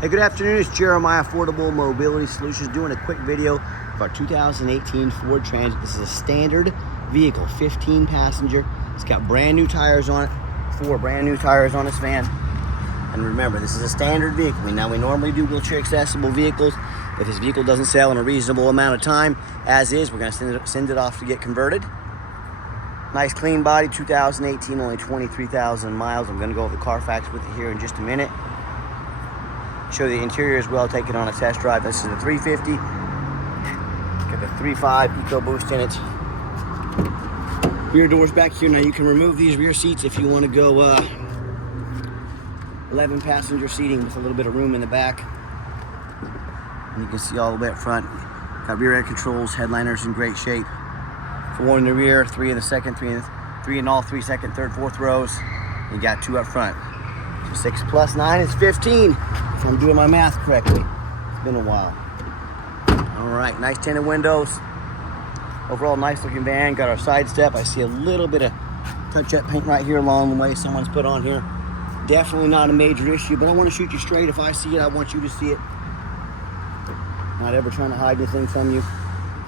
Hey, good afternoon. It's Jeremiah Affordable Mobility Solutions doing a quick video of our 2018 Ford Transit. This is a standard vehicle, 15 passenger. It's got brand new tires on it, 4 brand new tires on this van. And remember, this is a standard vehicle. Now, we normally do wheelchair accessible vehicles. If this vehicle doesn't sell in a reasonable amount of time, as is, we're gonna send it off to get converted. Nice clean body, 2018, only 23,000 miles. I'm gonna go over the Carfax with you here in just a minute. Show the interior as well, take it on a test drive. This is the 350. Got the 3.5 EcoBoost in it. Rear doors back here. Now you can remove these rear seats if you want to go 11 passenger seating with a little bit of room in the back. And you can see all the way up front. Got rear air controls, headliners in great shape. 4 in the rear, 3 in the second, 3 in all 3 second, third, fourth rows. You got 2 up front. So 6 plus 9 is 15. If I'm doing my math correctly. It's been a while. All right, nice tinted windows. Overall, nice looking van. Got our side step. I see a little bit of touch-up paint right here along the way someone's put on here. Definitely not a major issue, but I want to shoot you straight. If I see it, I want you to see it. Not ever trying to hide anything from you.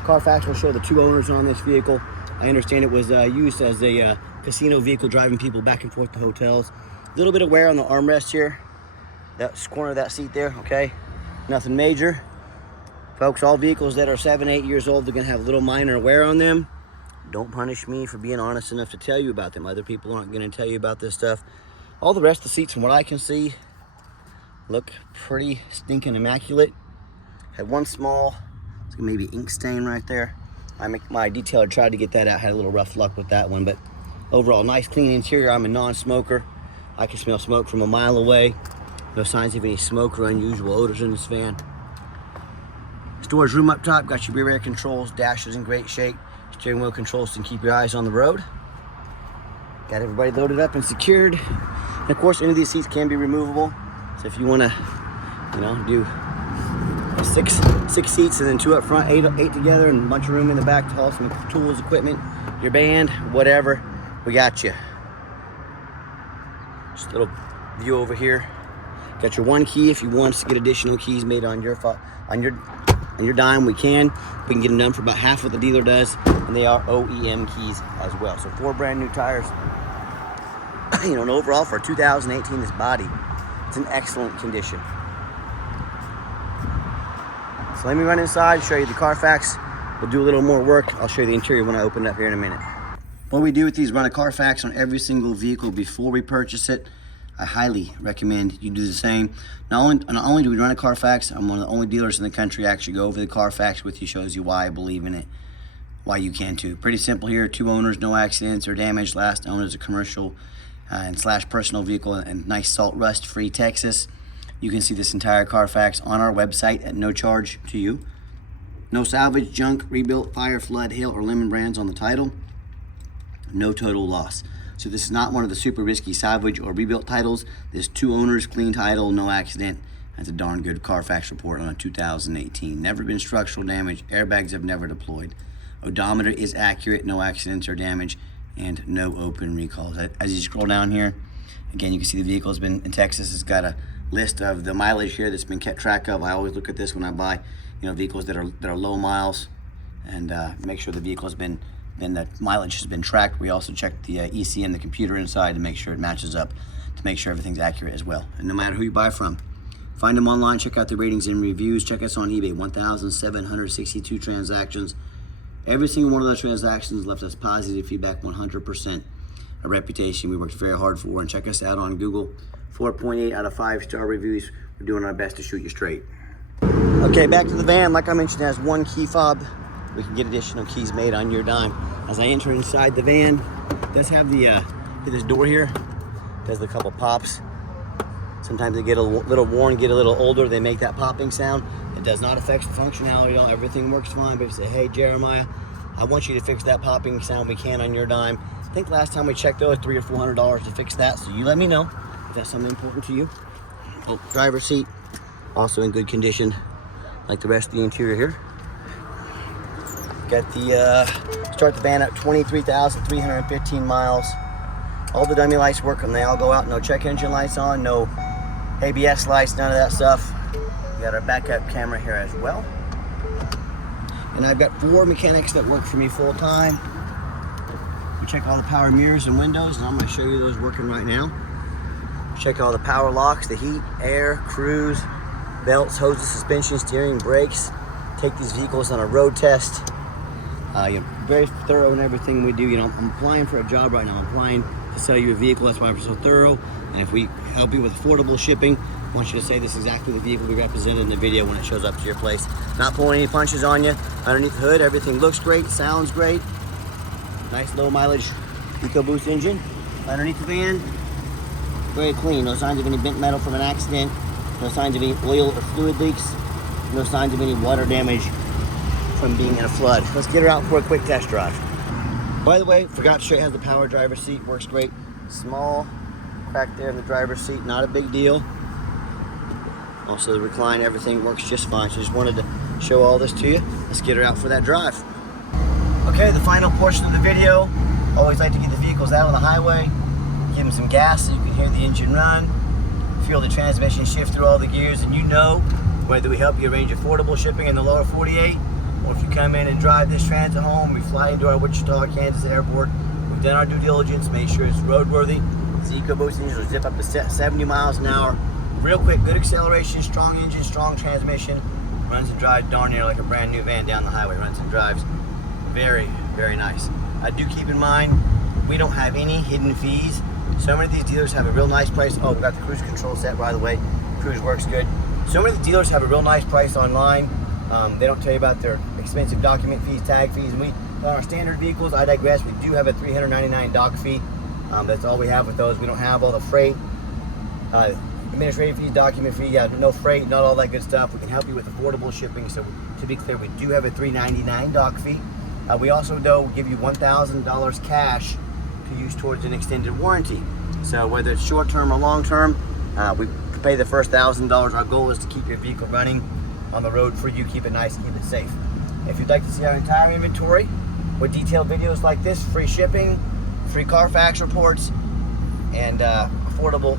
Carfax will show the 2 owners on this vehicle. I understand it was used as a casino vehicle, driving people back and forth to hotels. A little bit of wear on the armrest here. That corner of that seat there, okay? Nothing major. Folks, all vehicles that are 7, 8 years old, they're gonna have a little minor wear on them. Don't punish me for being honest enough to tell you about them. Other people aren't gonna tell you about this stuff. All the rest of the seats, from what I can see, look pretty stinking immaculate. Had one small, maybe ink stain right there. My detailer tried to get that out, had a little rough luck with that one, but overall, nice clean interior. I'm a non-smoker. I can smell smoke from a mile away. No signs of any smoke or unusual odors in this van. Storage room up top, got your rear air controls, dash is in great shape. Steering wheel controls can keep your eyes on the road. Got everybody loaded up and secured. And of course, any of these seats can be removable. So if you wanna, do 6 seats and then 2 up front, 8 together, and a bunch of room in the back to haul some tools, equipment, your band, whatever, we got you. Just a little view over here. Got your 1 key. If you want us to get additional keys made on your dime, we can. We can get them done for about half what the dealer does, and they are OEM keys as well. So 4 brand new tires. And overall for 2018, this body, it's in excellent condition. So let me run inside, show you the Carfax. We'll do a little more work. I'll show you the interior when I open it up here in a minute. What we do with these, run a Carfax on every single vehicle before we purchase it. I highly recommend you do the same. Not only do we run a Carfax, I'm one of the only dealers in the country to actually go over the Carfax with you, shows you why I believe in it, why you can too. Pretty simple here, 2 owners, no accidents or damage. Last owned is a commercial and / personal vehicle in nice salt rust free Texas. You can see this entire Carfax on our website at no charge to you. No salvage, junk, rebuilt, fire, flood, hail, or lemon brands on the title. No total loss. So this is not one of the super risky salvage or rebuilt titles. This 2 owners, clean title, no accident. That's a darn good Carfax report on a 2018. Never been structural damage. Airbags have never deployed. Odometer is accurate, no accidents or damage, and no open recalls. As you scroll down here, again, you can see the vehicle has been in Texas. It's got a list of the mileage here that's been kept track of. I always look at this when I buy, vehicles that are low miles, and make sure the vehicle has been. Then the mileage has been tracked. We also check the ECM, the computer inside, to make sure it matches up, to make sure everything's accurate as well. And no matter who you buy from, find them online, check out the ratings and reviews. Check us on eBay, 1,762 transactions. Every single one of those transactions left us positive feedback, 100%. A reputation we worked very hard for. And check us out on Google, 4.8 out of 5-star reviews. We're doing our best to shoot you straight. Okay, back to the van. Like I mentioned, it has 1 key fob. We can get additional keys made on your dime. As I enter inside the van, it does have the this door here. It does a couple pops. Sometimes they get a little worn, get a little older. They make that popping sound. It does not affect the functionality at all. Everything works fine. But if you say, hey, Jeremiah, I want you to fix that popping sound, we can on your dime. I think last time we checked, though, $300 or $400 to fix that. So you let me know if that's something important to you. Oh, driver's seat, also in good condition, like the rest of the interior here. Got the, start the van at 23,315 miles. All the dummy lights work and they all go out. No check engine lights on, no ABS lights, none of that stuff. got our backup camera here as well. And I've got 4 mechanics that work for me full time. We check all the power mirrors and windows, and I'm going to show you those working right now. Check all the power locks, the heat, air, cruise, belts, hoses, suspension, steering, brakes. Take these vehicles on a road test. Very thorough in everything we do. I'm applying for a job right now. I'm applying to sell you a vehicle. That's why we're so thorough. And if we help you with affordable shipping, I want you to say this is exactly the vehicle we represented in the video when it shows up to your place. Not pulling any punches on you. Underneath the hood, everything looks great, sounds great. Nice low mileage EcoBoost engine. Underneath the van, very clean. No signs of any bent metal from an accident. No signs of any oil or fluid leaks. No signs of any water damage from being in a flood. Let's get her out for a quick test drive. By the way, forgot to show you how the power driver's seat works great. Small crack there in the driver's seat, not a big deal. Also the recline, everything works just fine. So just wanted to show all this to you. Let's get her out for that drive. Okay, the final portion of the video. Always like to get the vehicles out on the highway, give them some gas so you can hear the engine run, feel the transmission shift through all the gears, and you know whether we help you arrange affordable shipping in the lower 48, or if you come in and drive this transit home, we fly into our Wichita, Kansas airport, we've done our due diligence, made sure it's roadworthy. This EcoBoost engine will zip up to 70 miles an hour. Real quick, good acceleration, strong engine, strong transmission. Runs and drives darn near like a brand new van down the highway. Runs and drives very, very nice. I do keep in mind, we don't have any hidden fees. So many of these dealers have a real nice price. Oh, we got the cruise control set, by the way. Cruise works good. So many of the dealers have a real nice price online. They don't tell you about their expensive document fees, tag fees, and on our standard vehicles, I digress, we do have a $399 doc fee. That's all we have with those. We don't have all the freight, administrative fees, document fee, no freight, not all that good stuff. We can help you with affordable shipping. So to be clear, we do have a $399 doc fee. We also though give you $1,000 cash to use towards an extended warranty. So whether it's short term or long term, we pay the first $1,000. Our goal is to keep your vehicle running on the road for you, keep it nice, keep it safe. If you'd like to see our entire inventory with detailed videos like this, free shipping, free Carfax reports, and affordable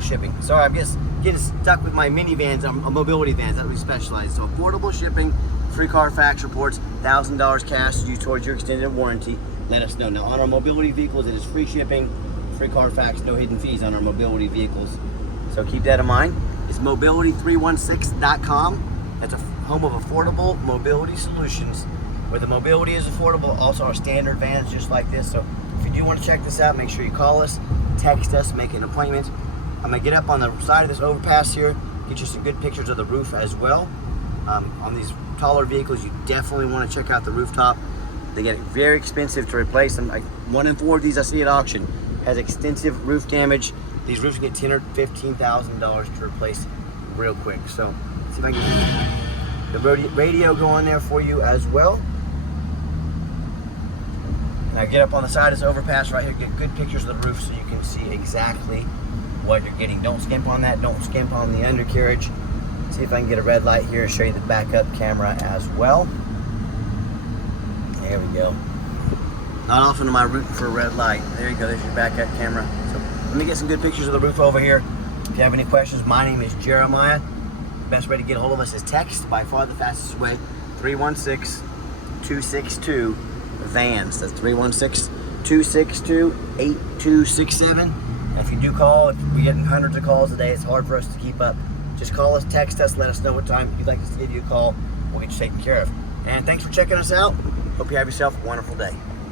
shipping. Sorry, I'm just getting stuck with my minivans, mobility vans that we specialize. So affordable shipping, free Carfax reports, $1,000 cash to use towards your extended warranty. Let us know. Now on our mobility vehicles, it is free shipping, free Carfax, no hidden fees on our mobility vehicles. So keep that in mind. It's mobility316.com. That's a home of affordable mobility solutions, where the mobility is affordable, also our standard vans just like this. So if you do want to check this out, make sure you call us, text us, make an appointment. I'm gonna get up on the side of this overpass here, get you some good pictures of the roof as well. On these taller vehicles, you definitely want to check out the rooftop. They get very expensive to replace them. Like 1 in 4 of these I see at auction has extensive roof damage. These roofs get $10,000 or $15,000 to replace real quick. So see if I can get the radio going there for you as well. Now get up on the side of this overpass right here, get good pictures of the roof so you can see exactly what you're getting. Don't skimp on that, don't skimp on the undercarriage. See if I can get a red light here and show you the backup camera as well. There we go. Not often am I rooting for a red light. There you go, there's your backup camera. So let me get some good pictures of the roof over here. If you have any questions, my name is Jeremiah. Best way to get a hold of us is text, by far the fastest way, 316-262-VANS. That's 316-262-8267. And if you do call, if we get hundreds of calls a day, it's hard for us to keep up. Just call us, text us, let us know what time you'd like us to give you a call. We'll get you taken care of. And thanks for checking us out. Hope you have yourself a wonderful day.